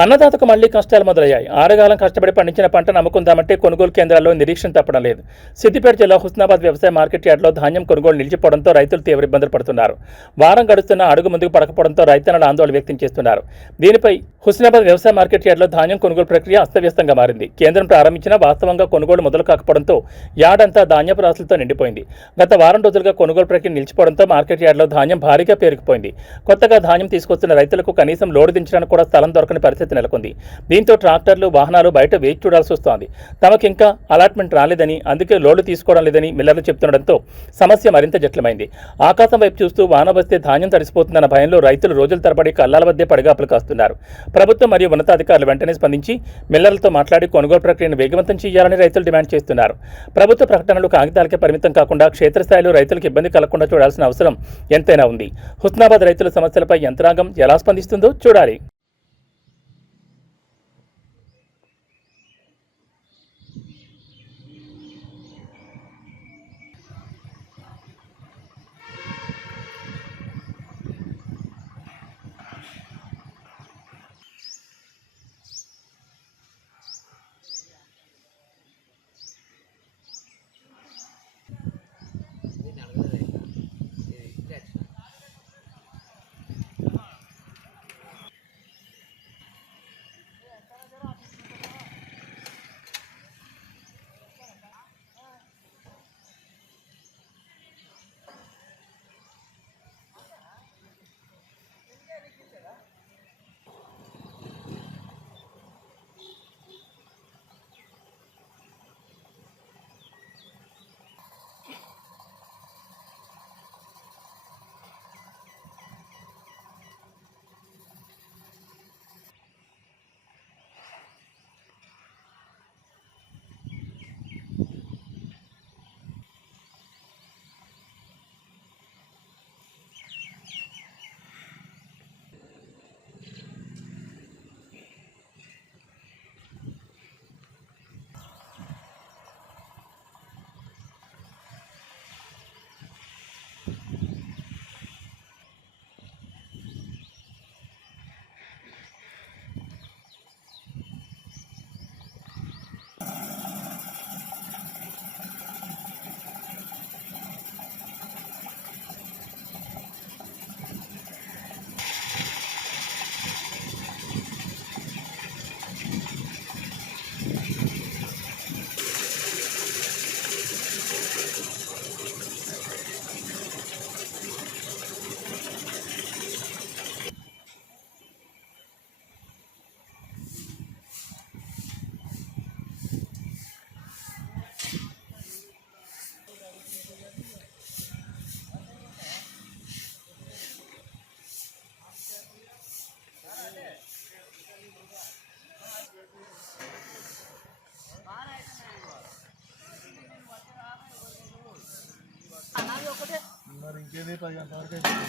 అన్నదాతకు మళ్లీ కష్టాలు మొదలయ్యాయి. ఆరుగాలం కష్టపడి పండించిన పంటను అమ్ముకుందామంటే కొనుగోలు కేంద్రాల్లో నిరీక్షణ తప్పడం లేదు. సిద్దిపేట జిల్లా హుస్నాబాద్ వ్యవసాయ మార్కెట్ యార్డులో ధాన్యం కొనుగోలు నిలిచిపోవడంతో రైతులు తీవ్ర ఇబ్బందులు పడుతున్నారు. వారం గడుస్తున్నా అడుగు ముందుకు పడకపోవడంతో రైతన్నలు ఆందోళన వ్యక్తం చేస్తున్నారు. దీనిపై హుస్నాబాద్ వ్యవసాయ మార్కెట్ యార్డులో ధాన్యం కొనుగోలు ప్రక్రియ అస్తవ్యస్తంగా మారింది. కేంద్రం ప్రారంభించినా వాస్తవంగా కొనుగోలు మొదలు కాకపోవడంతో యార్డంతా ధాన్యపు రాసులతో నిండిపోయింది. గత వారం రోజులుగా కొనుగోలు ప్రక్రియ నిలిచిపోవడంతో మార్కెట్ యార్డులో ధాన్యం భారీగా పేరుకుపోయింది. కొత్తగా ధాన్యం తీసుకొస్తున్న రైతులకు కనీసం లోడు దించడానికి కూడా స్థలం దొరకని పరిస్థితి నెలకొంది. దీంతో ట్రాక్టర్లు వాహనాలు బయట వేచి చూడాల్సి వస్తోంది. తమకింకా అలాట్మెంట్ రాలేదని, అందుకే లోడ్లు తీసుకోవడం లేదని మిల్లర్లు చెబుతుండటంతో సమస్య మరింత జటిలమైంది. ఆకాశం వైపు చూస్తూ వాన వస్తే ధాన్యం తడిసిపోతుందన్న భయంలో రైతులు రోజుల తరబడి కల్లాల వద్దే పడిగాపులు కాస్తున్నారు. ప్రభుత్వం మరియు ఉన్నతాధికారులు వెంటనే స్పందించి మిల్లర్లతో మాట్లాడి కొనుగోలు ప్రక్రియను వేగవంతం చేయాలని రైతులు డిమాండ్ చేస్తున్నారు. ప్రభుత్వ ప్రకటనలు కాగితాలకే పరిమితం కాకుండా క్షేత్రస్థాయిలో రైతులకు ఇబ్బంది కలగకుండా చూడాల్సిన అవసరం ఎంతైనా ఉంది. హుస్నాబాద్ రైతుల సమస్యలపై యంత్రాంగం ఎలా స్పందిస్తుందో చూడాలి. మరి ఇంకేది 10 గంటల వరకు అయిపోతుంది.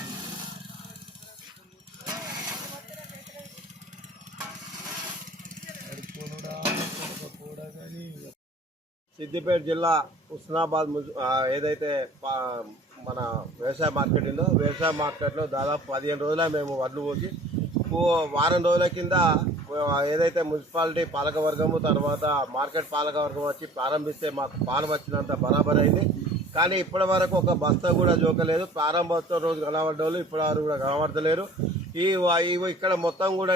సిద్దిపేట జిల్లా హుస్నాబాద్ ఏదైతే మన వ్యవసాయ మార్కెట్ ఉందో వ్యవసాయ మార్కెట్లో దాదాపు 15 రోజుల మేము వడ్లు పోసి వారం రోజుల కింద ఏదైతే మున్సిపాలిటీ పాలకవర్గము తర్వాత మార్కెట్ పాలకవర్గం వచ్చి ప్రారంభిస్తే మాకు పాలు వచ్చినంత బరాబర్ అయింది. కానీ ఇప్పటి వరకు ఒక బస్తా కూడా జోకలేదు. ప్రారంభోత్సవం రోజు కనబడ్డోళ్ళు ఇప్పటివరకు కూడా కనబడతలేరు. ఇక్కడ మొత్తం కూడా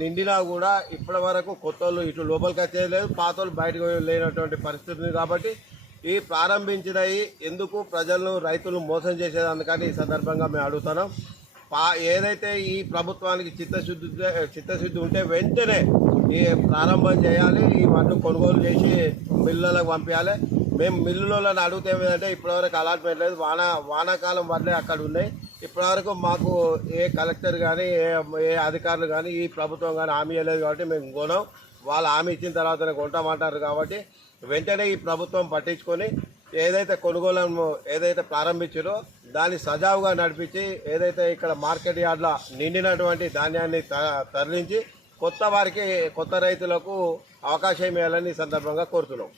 నిండినా కూడా ఇప్పటి వరకు కొత్త వాళ్ళు ఇటు లోపలికి వచ్చేది లేదు, పాత వాళ్ళు బయటకు లేనటువంటి పరిస్థితి ఉంది. కాబట్టి ఈ ప్రారంభించినవి ఎందుకు ప్రజలను రైతులు మోసం చేసేదానికని ఈ సందర్భంగా మేము అడుగుతున్నాం. ఏదైతే ఈ ప్రభుత్వానికి చిత్తశుద్ధి ఉంటే వెంటనే ఈ ప్రారంభం చేయాలి, ఈ వడ్లు కొనుగోలు చేసి మిల్లులకు పంపించాలి. మేము మిల్లులను అడిగితే ఏమిటంటే ఇప్పటివరకు అలాట్మెంట్ లేదు, వానాకాలం వడ్లే అక్కడ ఉన్నాయి. ఇప్పటివరకు మాకు ఏ కలెక్టర్ కానీ ఏ అధికారులు కానీ ఈ ప్రభుత్వం కానీ హామీ ఇవ్వలేదు. కాబట్టి మేము కొనం. వాళ్ళు హామీ ఇచ్చిన తర్వాతనే కొంటామంటారు. కాబట్టి వెంటనే ఈ ప్రభుత్వం పట్టించుకొని ఏదైతే కొనుగోలను ఏదైతే ప్రారంభించారో దాన్ని సజావుగా నడిపించి ఏదైతే ఇక్కడ మార్కెట్ యార్డ్లో నిండినటువంటి ధాన్యాన్ని తరలించి కొత్త రైతులకు అవకాశం ఇవ్వాలని ఈ సందర్భంగా కోరుతున్నాం.